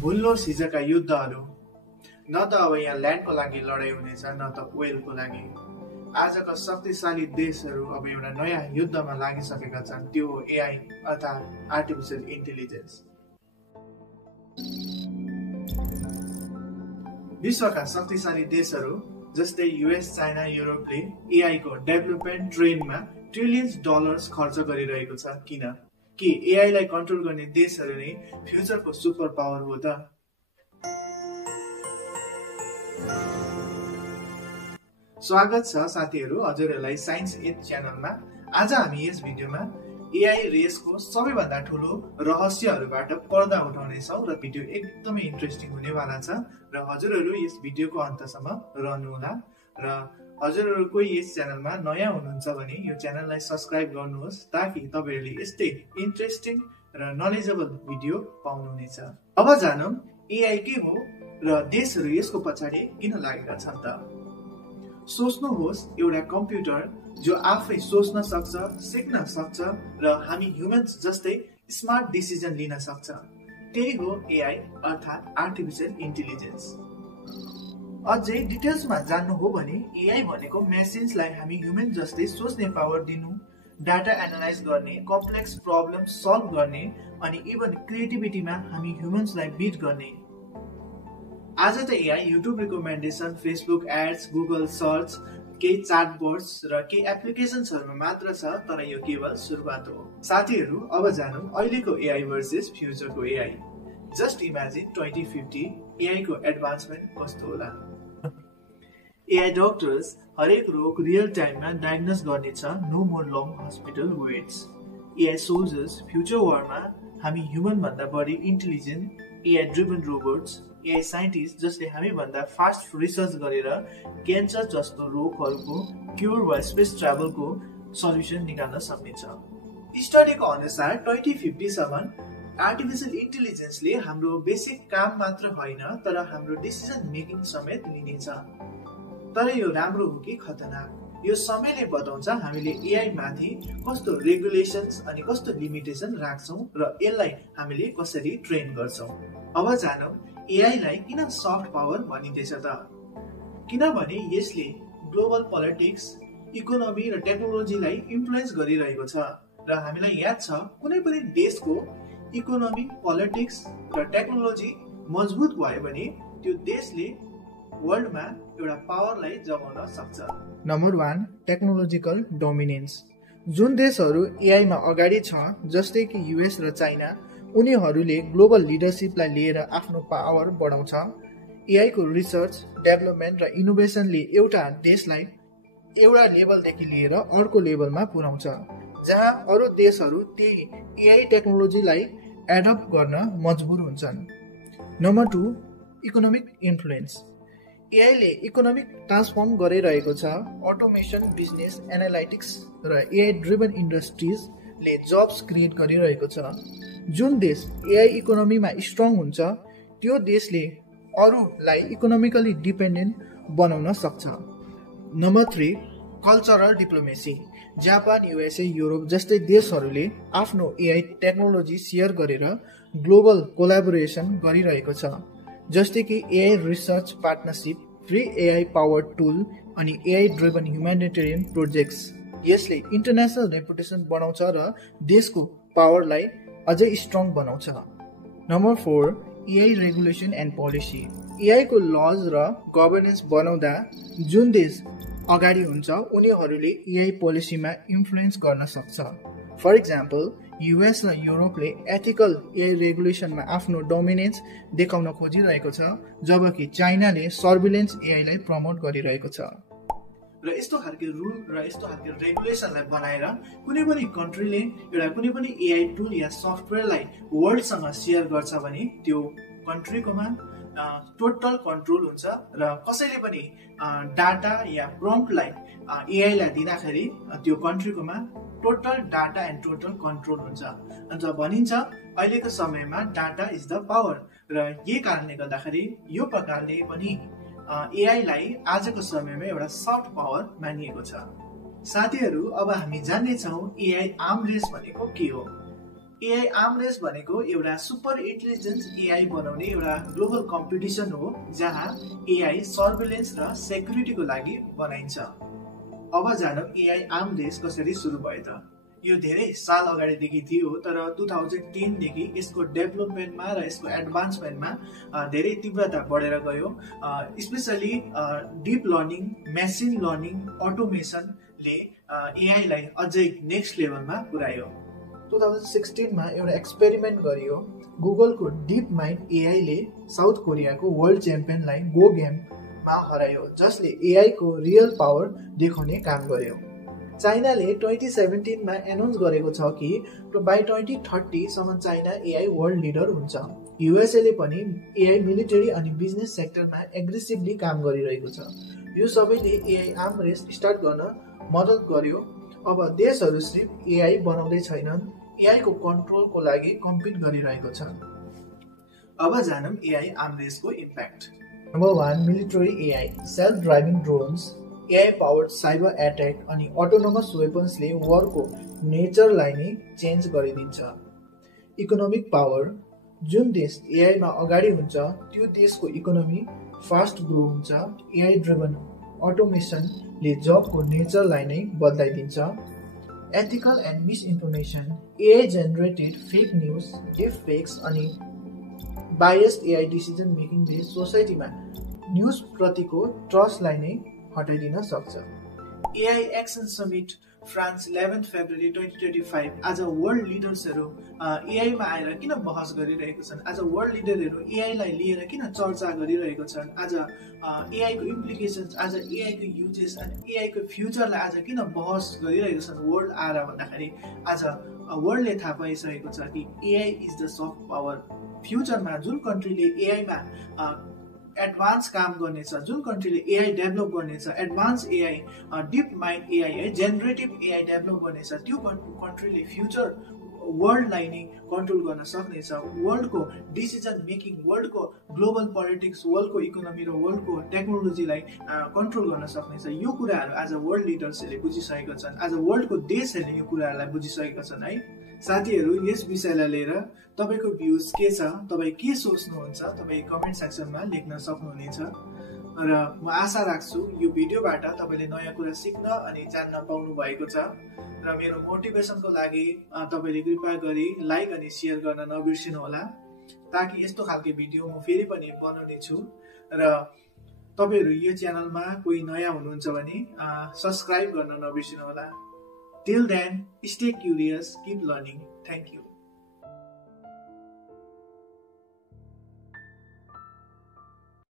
भुल्नुहोस् हिजोका युद्धहरू। न त अब यहाँ ल्यान्डको लागि लडाईँ हुनेछ, न त ओइलको लागि। आजका शक्तिशाली देशहरू अब एउटा नयाँ युद्धमा लागिसकेका छन्, त्यो हो एआई अर्थात् आर्टिफिसियल इन्टेलिजेन्स। विश्वका शक्तिशाली देशहरू जस्तै युएस, चाइना, युरोपले एआई को डेभलपमेन्ट ट्रेनमा ट्रिलियन्स डलर्स खर्च गरिरहेको छ। किन? कि एआई लाई कन्ट्रोल गर्ने देशहरू नै फ्युचरको सुपर पावर हो त? स्वागत छ साथीहरू हजुरहरूलाई साइन्स एज च्यानलमा। आज हामी यस भिडियोमा एआई रेसको सबैभन्दा ठुलो रहस्यहरूबाट पर्दा उठाउनेछौँ र भिडियो एकदमै इन्ट्रेस्टिङ हुनेवाला छ र हजुरहरू यस भिडियोको अन्तसम्म रहनुहोला। र हजुरहरू कोही यस च्यानलमा नयाँ हुनुहुन्छ भने यो च्यानललाई सब्स्क्राइब गर्नुहोस् ताकि तपाईहरुले यस्तै इन्ट्रेस्टिङ र नलेजेबल भिडियो पाउनुहुनेछ। अब जानौं एआई के हो र देशहरू यसको पछाडि किन लागेका छन् त। सोच्नुहोस्, एउटा कम्प्युटर जो आफै सोच्न सक्छ, सिक्न सक्छ र हामी ह्युमन्स जस्तै स्मार्ट डिसिजन लिन सक्छ, त्यही हो एआई अर्थात् आर्टिफिसियल इन्टेलिजेन्स। अझै डिटेल्समा जान्नु हो भने एआई भनेको मेसिन्सलाई हामी ह्युमन जस्तै सोच्ने पावर दिनु, डाटा एनालाइज गर्ने, कम्प्लेक्स प्रब्लम सल्भ गर्ने अनि इभन क्रिएटिभिटीमा हामी ह्युमन्सलाई बिट गर्ने। आज त AI YouTube recommendation, Facebook ads, Google search, केही चाटबोट्स र केही एप्लिकेसन्सहरुमा मात्र छ, तर यो केवल सुरुवात हो। साथीहरू अब जानौं अहिलेको एआई भर्सेस फ्युचरको एआई। जस्ट इमेजिन 2050 एआई को एडभान्समेन्ट कस्तो होला। एआई डक्टर्स हरेक रोग रियल टाइममा डायग्नोस गर्नेछ, no more long hospital waits. AI soldiers future वारमा हामी ह्युमन भन्दा बढी intelligent AI driven robots, AI scientist जसले हामी भन्दा फास्ट रिसर्च गरेर क्यान्सर जस्तो रोगहरूको क्युर वा स्पेस ट्राभलको सल्युसन निकाल्न सक्नेछ। स्टडीको अनुसार 2050 सम्म आर्टिफिसियल इन्टेलिजेन्सले हाम्रो बेसिक काम मात्र होइन तर हाम्रो डिसिजन मेकिङ समेत लिनेछ। तर यो राम्रो हो कि खतरनाक, यो समयले बताउँछ हामीले एआई माथि कस्तो रेगुलेसन्स अनि कस्तो लिमिटेसन राख्छौं र यसलाई हामीले कसरी ट्रेन गर्छौं। अब जानौं एआई लाई किन सफ्ट पावर भनिँदैछ त। किनभने यसले ग्लोबल पोलिटिक्स, इकोनोमी र टेक्नोलोजीलाई इन्फ्लुएन्स गरिरहेको छ र हामीलाई याद छ कुनै पनि देशको इकोनोमी, पोलिटिक्स र टेक्नोलोजी मजबुत भयो भने त्यो देशले वर्ल्डमा एउटा पावरलाई जमाउन सक्छ। Number 1 technological dominance. जुन देशहरू एआई मा अगाडि छ जस्तै कि युएस र चाइना, उनीहरूले ग्लोबल लिडरशिपलाई लिएर आफ्नो पावर बढाउँछ। एआई को रिसर्च, डेभलपमेन्ट र इनोभेसनले एउटा देशलाई एउटा लेभलदेखि लिएर अर्को लेभलमा पुर्याउँछ, जहाँ अरू देशहरू त्यही एआई टेक्नोलोजीलाई एडप्ट गर्न मजबुर हुन्छन्। Number 2 economic influence. एआईले इकोनोमिक ट्रान्सफर्म गरिरहेको छ। अटोमेसन, बिजनेस, एनालाइटिक्स र एआई ड्रिभन इन्डस्ट्रिजले जब्स क्रिएट गरिरहेको छ। जुन देश एआई इकोनोमीमा स्ट्रङ हुन्छ त्यो देशले अरूलाई इकोनोमिकली डिपेन्डेन्ट बनाउन सक्छ। Number 3 cultural diplomacy. Japan, USA, Europe जस्तै देशहरूले आफ्नो एआई टेक्नोलोजी सेयर गरेर ग्लोबल कोलाबोरेसन गरिरहेको छ, जस्तै कि AI research partnership, free AI power tool अनि एआई ड्रिभन ह्युम्यानिटेरियन प्रोजेक्ट्स। यसले इन्टरनेसनल रेपुटेसन बढाउँछ र देशको पावरलाई अझै स्ट्रङ बनाउँछ। Number 4 AI regulation and policy. AI को लज र गभर्नेन्स बनाउँदा जुन देश अगाडि हुन्छ उनीहरूले एआई पोलिसीमा इन्फ्लुएन्स गर्न सक्छ। फर इक्जाम्पल युएस र युरोपले एथिकल एआई रेगुलेसनमा आफ्नो डोमिनेन्स देखाउन खोजिरहेको छ, जबकि चाइनाले सर्भिलेन्स एआई लाई प्रमोट गरिरहेको छ। र यस्तो खालको रुल र यस्तो खालको रेगुलेसनलाई बनाएर कुनै पनि कन्ट्रीले एउटा कुनै पनि एआई टुल या सफ्टवेयरलाई वर्ल्डसँग सेयर गर्छ भने त्यो कन्ट्रीकोमा टोटल कन्ट्रोल हुन्छ र कसैले पनि डाटा या प्रम्प्टलाई एआई लाई दिँदाखेरि त्यो कन्ट्रीकोमा total data and total control हुन्छ। अन्त भनिन्छ अहिलेको समयमा डाटा इज द पावर र यही कारणले गर्दाखेरि यो प्रकारले पनि एआई लाई आजको समयमा एउटा सफ्ट पावर मानिएको छ। साथीहरू, अब हामी जान्ने छौं एआई आर्म रेस भनेको के हो। एआई आर्म रेस भनेको एउटा सुपर इन्टेलिजेन्स एआई बनाउने एउटा ग्लोबल कम्पिटिसन हो जहाँ एआई सर्भेलेन्स र सेक्युरिटीको लागि बनाइन्छ। अब जानौं एआई आर्म रेस कसरी सुरु भयो त। यो धेरै साल अगाडिदेखि थियो, तर 2010 देखि यसको डेभलपमेन्टमा र यसको एडभान्समेन्टमा धेरै तीव्रता बढेर गयो। Specially deep learning, machine learning, अटोमेसनले एआईलाई अझै नेक्स्ट लेभलमा पुर्यायो। 2016 मा एउटा एक्सपेरिमेन्ट गरियो। गुगलको डिप माइन्ड एआईले साउथ कोरियाको वर्ल्ड च्याम्पियनलाई गो गेममा हरायो, जसले एआई को रियल पावर देखाउने काम गर्यो। चाइनाले 2017 मा एनाउन्स गरेको छ कि बाइ 2030 सम्म चाइना एआई वर्ल्ड लिडर हुन्छ। युएसए पनि एआई मिलिटरी अनि बिजनेस सेक्टरमा एग्रेसिभली काम गरिरहेको छ। यो सबैले एआई आर्म रेस स्टार्ट गर्न मद्दत गर्यो। अब देशहरू सिर्फ एआई बनाउँदै छैनन्, एआई को कन्ट्रोलको लागि कम्पिट गरिरहेको छ। अब जानौं एआई आर्म रेसको impact. Number 1, military AI, self driving drones, AI powered cyber attack अनि अटोनोमस वेपन्सले वरको नेचरलाई नै चेन्ज गरिदिन्छ। इकोनोमिक पावर, जुन देश एआईमा अगाडि हुन्छ त्यो देशको इकोनोमी फास्ट ग्रो हुन्छ। एआई ड्रिभन अटोमेसनले जबको नेचरलाई नै बदलाइदिन्छ। Ethical and misinformation, AI generated fake news, deep fakes अनि बायस्ड एआई डिसिजन मेकिङले सोसाइटीमा न्युज प्रतिको ट्रस्टलाई नै हटाइदिन सक्छ। AI action summit France 11 February 2025। आज वर्ल्ड लिडर्सहरू एआईमा आएर किन बहस गरिरहेका छन्? आज वर्ल्ड लिडरहरू एआईलाई लिएर किन चर्चा गरिरहेका छन्? आज एआई को इम्प्लिकेसन्स, आज एआई को युजेस अनि एआई को फ्युचरलाई आज किन बहस गरिरहेका छन् वर्ल्ड आएर भन्दाखेरि आज वर्ल्डले थाहा पाइसकेको छ कि AI is the soft power. फ्युचरमा जुन कन्ट्रीले एआईमा एडभान्स काम गर्नेछ, जुन कन्ट्रीले एआई डेभलप गर्नेछ, advance AI, deep mind AI है, जेनेरेटिभ एआई डेभलप गर्नेछ, त्यो कन्ट्रीले फ्युचर वर्ल्डलाई नै कन्ट्रोल गर्न सक्नेछ। वर्ल्डको डिसिजन मेकिङ, वर्ल्डको ग्लोबल पोलिटिक्स, वर्ल्डको इकोनोमी र वर्ल्डको टेक्नोलोजीलाई कन्ट्रोल गर्न सक्नेछ। यो कुराहरू आज वर्ल्ड लिडर्सहरूले बुझिसकेका छन्, आज वर्ल्डको देशहरूले यो कुराहरूलाई बुझिसकेका छन् है। साथीहरू, यस विषयलाई लिएर तपाईको भ्यूज के छ, तपाई के सोच्नुहुन्छ, तपाई कमेन्ट सेक्सनमा लेख्न सक्नुहुनेछ र म आशा राख्छु यो भिडियोबाट तपाईले नयाँ कुरा सिक्न अनि जान्न पाउनु भएको छ। र मेरो मोटिभेसनको लागि तपाईले कृपया गरी लाइक अनि शेयर गर्न नबिर्सिनु होला, ताकि यस्तो खालको भिडियो म फेरि पनि बनाउने छु। र तपाईहरु यो च्यानलमा कोही नयाँ हुनुहुन्छ भने सब्स्क्राइब गर्न नबिर्सिनु होला। Till then, stay curious, keep learning. Thank you.